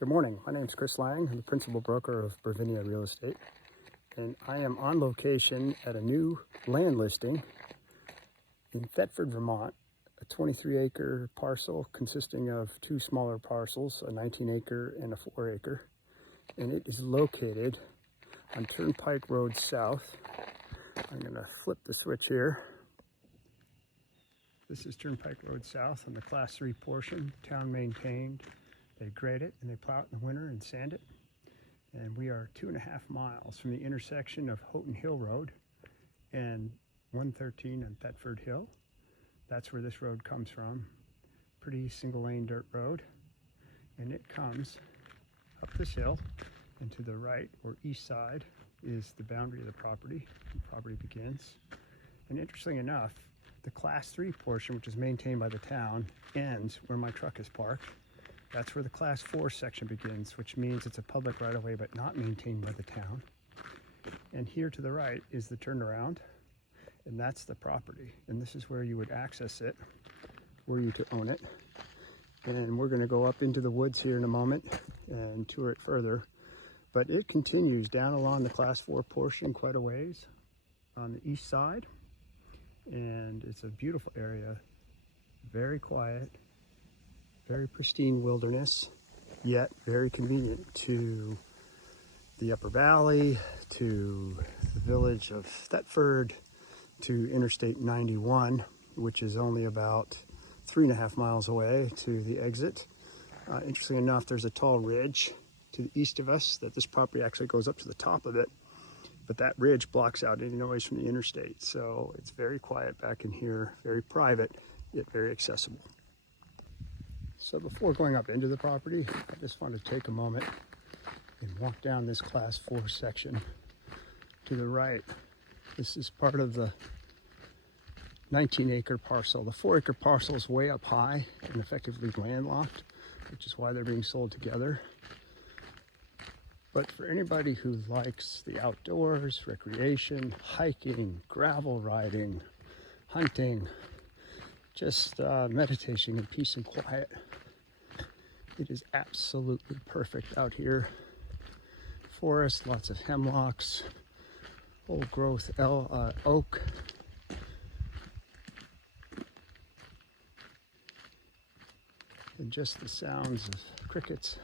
Good morning. My name is Chris Lang. I'm the principal broker of Bervinia Real Estate, and I am on location at a new land listing in Thetford, Vermont, a 23-acre parcel consisting of two smaller parcels, a 19-acre and a 4-acre, and it is located on Turnpike Road South. I'm going to flip the switch here. This is Turnpike Road South on the Class 3 portion, town maintained. They grade it and they plow it in the winter and sand it. And we are 2.5 miles from the intersection of Houghton Hill Road and 113 on Thetford Hill. That's where this road comes from. Pretty single lane dirt road. And it comes up this hill, and to the right or east side is the boundary of the property. The property begins. And interestingly enough, the Class 3 portion, which is maintained by the town, ends where my truck is parked. That's where the Class 4 section begins, which means it's a public right-of-way but not maintained by the town. And here to the right is the turnaround, and that's the property. And this is where you would access it, were you to own it. And we're going to go up into the woods here in a moment and tour it further. But it continues down along the Class 4 portion quite a ways on the east side. And it's a beautiful area, very quiet, very pristine wilderness, yet very convenient to the upper valley, to the village of Thetford, to Interstate 91, which is only about 3.5 miles away to the exit. Interestingly enough, there's a tall ridge to the east of us that this property actually goes up to the top of it, but that ridge blocks out any noise from the interstate. So it's very quiet back in here, very private, yet very accessible. So before going up into the property, I just want to take a moment and walk down this Class 4 section to the right. This is part of the 19-acre parcel. The 4-acre parcel is way up high and effectively landlocked, which is why they're being sold together. But for anybody who likes the outdoors, recreation, hiking, gravel riding, hunting, just meditation in peace and quiet, it is absolutely perfect out here. Forest, lots of hemlocks, old growth oak. And just the sounds of crickets.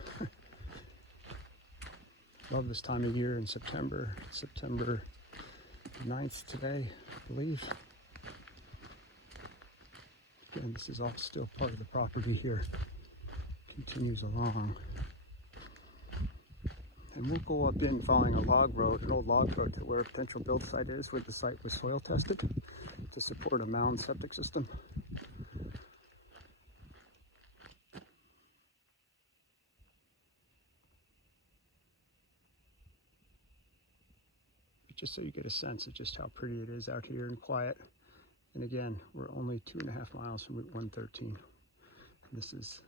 Love this time of year in September. It's September 9th today, I believe. Again, this is all still part of the property here. Continues along. And we'll go up in following a log road, an old log road to where a potential build site is, where the site was soil tested to support a mound septic system. Just so you get a sense of just how pretty it is out here and quiet. And again, we're only 2.5 miles from Route 113. And this is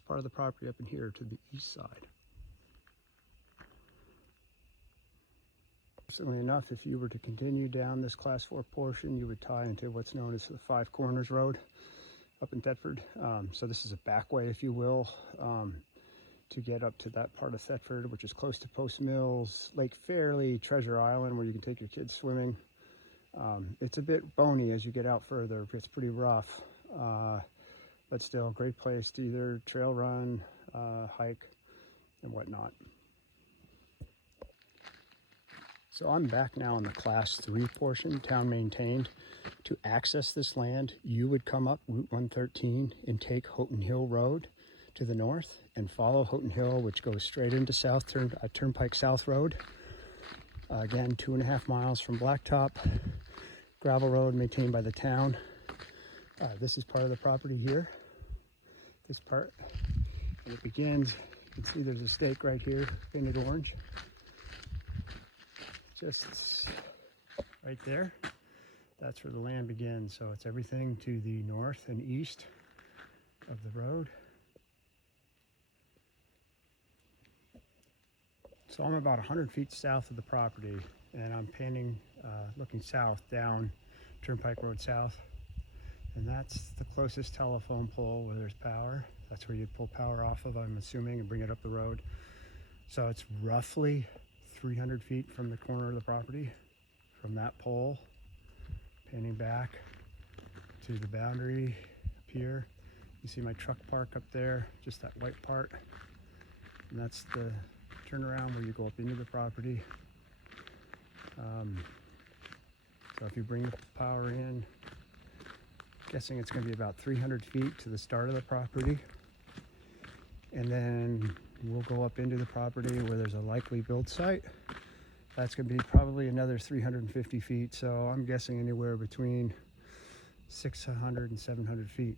part of the property up in here to the east side. Interestingly enough, if you were to continue down this Class 4 portion, you would tie into what's known as the Five Corners Road up in Thetford. So this is a back way, if you will, to get up to that part of Thetford, which is close to Post Mills, Lake Fairley, Treasure Island, where you can take your kids swimming. It's a bit bony as you get out further. It's pretty rough, but still a great place to either trail run, hike, and whatnot. So I'm back now on the Class 3 portion, town maintained. To access this land, you would come up Route 113 and take Houghton Hill Road to the north and follow Houghton Hill, which goes straight into Turnpike South Road. Again, 2.5 miles from Blacktop. Gravel road maintained by the town. This is part of the property here. This part, and it begins, you can see there's a stake right here, painted orange. Just right there, that's where the land begins. So it's everything to the north and east of the road. So I'm about 100 feet south of the property, and I'm panning, looking south down Turnpike Road South. And that's the closest telephone pole where there's power. That's where you'd pull power off of, I'm assuming, and bring it up the road. So it's roughly 300 feet from the corner of the property, from that pole, panning back to the boundary up here. You see my truck park up there, just that white part. And that's the turnaround where you go up into the property. So if you bring the power in, I'm guessing it's going to be about 300 feet to the start of the property. And then we'll go up into the property where there's a likely build site. That's going to be probably another 350 feet. So I'm guessing anywhere between 600 and 700 feet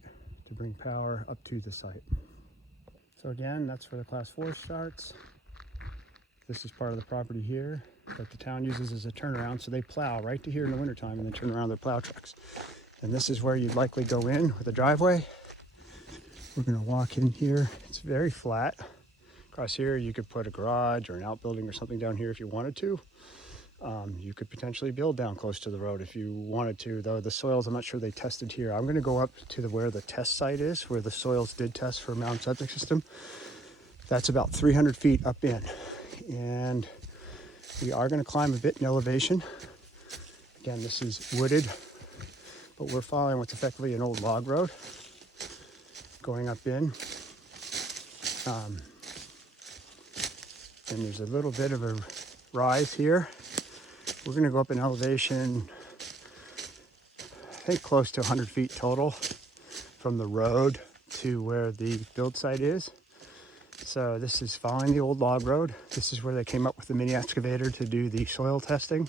to bring power up to the site. So again, that's where the class 4 starts. This is part of the property here that the town uses as a turnaround. So they plow right to here in the wintertime and then turn around their plow trucks. And this is where you'd likely go in with a driveway. We're gonna walk in here. It's very flat. Across here, you could put a garage or an outbuilding or something down here if you wanted to. You could potentially build down close to the road if you wanted to, though the soils, I'm not sure they tested here. I'm gonna go up to where the test site is, where the soils did test for a mountain septic system. That's about 300 feet up in. And we are gonna climb a bit in elevation. Again, this is wooded, but we're following what's effectively an old log road going up in. And there's a little bit of a rise here. We're gonna go up in elevation, I think close to 100 feet total from the road to where the build site is. So this is following the old log road. This is where they came up with the mini excavator to do the soil testing.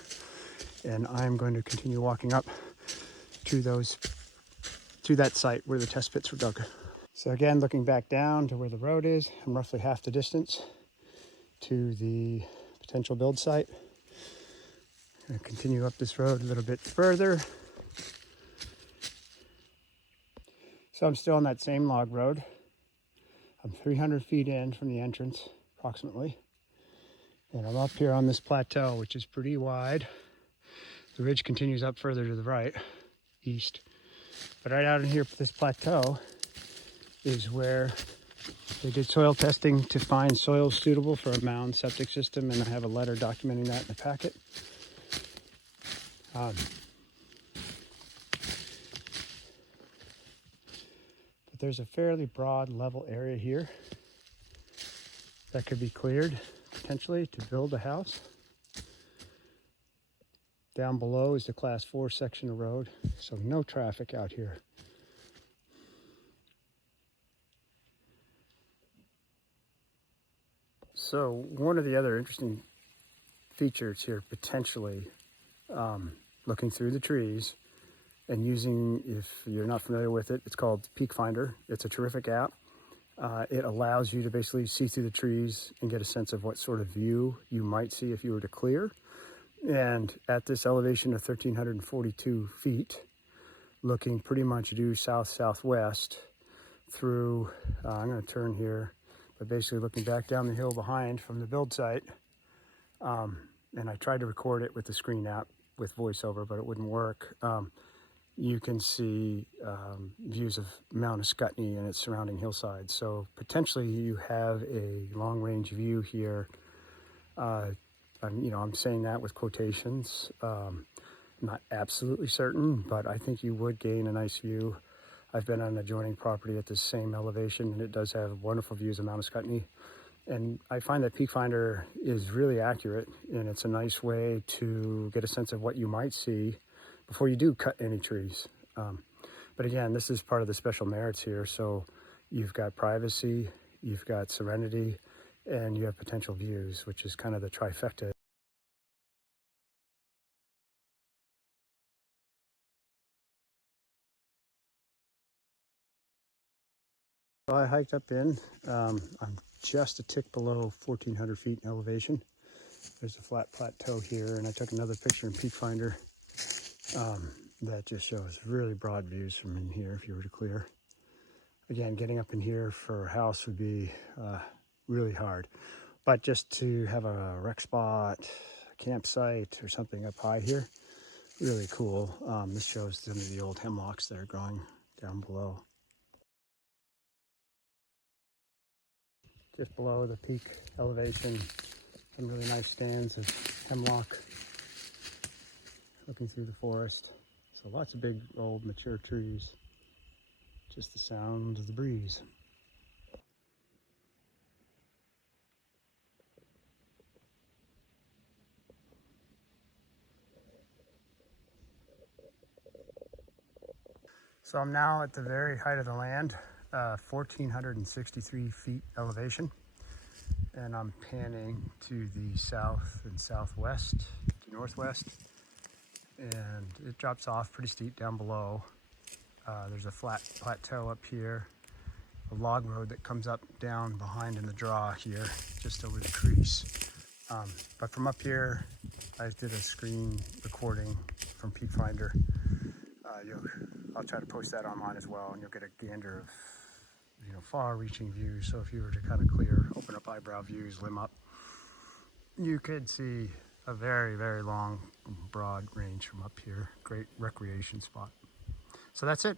And I'm going to continue walking up to that site where the test pits were dug. So again, looking back down to where the road is, I'm roughly half the distance to the potential build site. I'm going to continue up this road a little bit further. So I'm still on that same log road. I'm 300 feet in from the entrance, approximately. And I'm up here on this plateau, which is pretty wide. The ridge continues up further to the right, east. But right out in here, this plateau is where they did soil testing to find soil suitable for a mound septic system, and I have a letter documenting that in the packet. But there's a fairly broad level area here that could be cleared potentially to build a house. Down below is the class 4 section of road, so no traffic out here. So one of the other interesting features here, potentially, looking through the trees and using, if you're not familiar with it, it's called Peak Finder. It's a terrific app. It allows you to basically see through the trees and get a sense of what sort of view you might see if you were to clear. And at this elevation of 1,342 feet, looking pretty much due south-southwest through, I'm going to turn here, but basically looking back down the hill behind from the build site. And I tried to record it with the screen app with voiceover, but it wouldn't work. You can see views of Mount Ascutney and its surrounding hillsides. So potentially you have a long-range view here. I'm saying that with quotations. I'm not absolutely certain, but I think you would gain a nice view. I've been on an adjoining property at the same elevation, and it does have wonderful views of Mount Ascutney. And I find that Peak Finder is really accurate, and it's a nice way to get a sense of what you might see before you do cut any trees. But again, this is part of the special merits here. So you've got privacy, you've got serenity, and you have potential views, which is kind of the trifecta. So I hiked up in. I'm just a tick below 1,400 feet in elevation. There's a flat plateau here, and I took another picture in Peak Finder that just shows really broad views from in here if you were to clear. Again, getting up in here for a house would be really hard. But just to have a rec spot, a campsite, or something up high here, really cool. This shows some of the old hemlocks that are growing down below. just below the peak elevation. Some really nice stands of hemlock looking through the forest. So lots of big, old, mature trees. Just the sound of the breeze. So I'm now at the very height of the land, 1,463 feet elevation. And I'm panning to the south and southwest, to northwest. And it drops off pretty steep down below. There's a flat plateau up here, a log road that comes up down behind in the draw here, just over the crease. But from up here, I did a screen recording from Peak Finder. I'll try to post that online as well, and you'll get a gander of far-reaching views. So if you were to kind of open up eyebrow views, limb up, you could see a very, very long, broad range from up here. Great recreation spot. So that's it.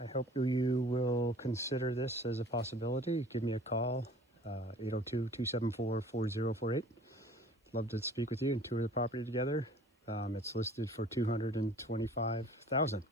I hope you will consider this as a possibility. Give me a call, 802-274-4048. Love to speak with you and tour the property together. It's listed for $225,000.